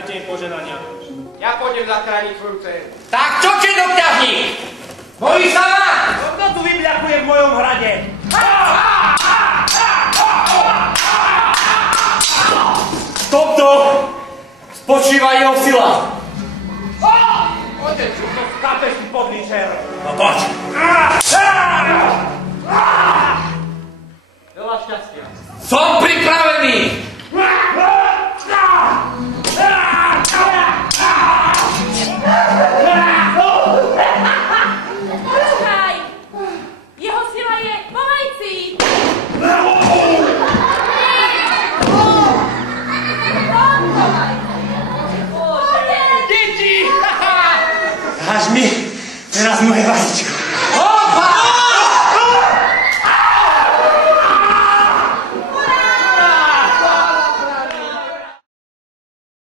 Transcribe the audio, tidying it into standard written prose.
Dajte im poženania. Ja pôjdem zachrániť svoju dceru. Tak čo, čedokťažník? Bojí sa ma? Kto tu vybľakuje v mojom hrade? V tomto spočíva jeho sila. Otec, už to skápeš si podličer. No poď. Veľa šťastia. Som pripravený. Počkaj! Jeho sila je vo vajci! Dáš mi teraz moje vajíčko.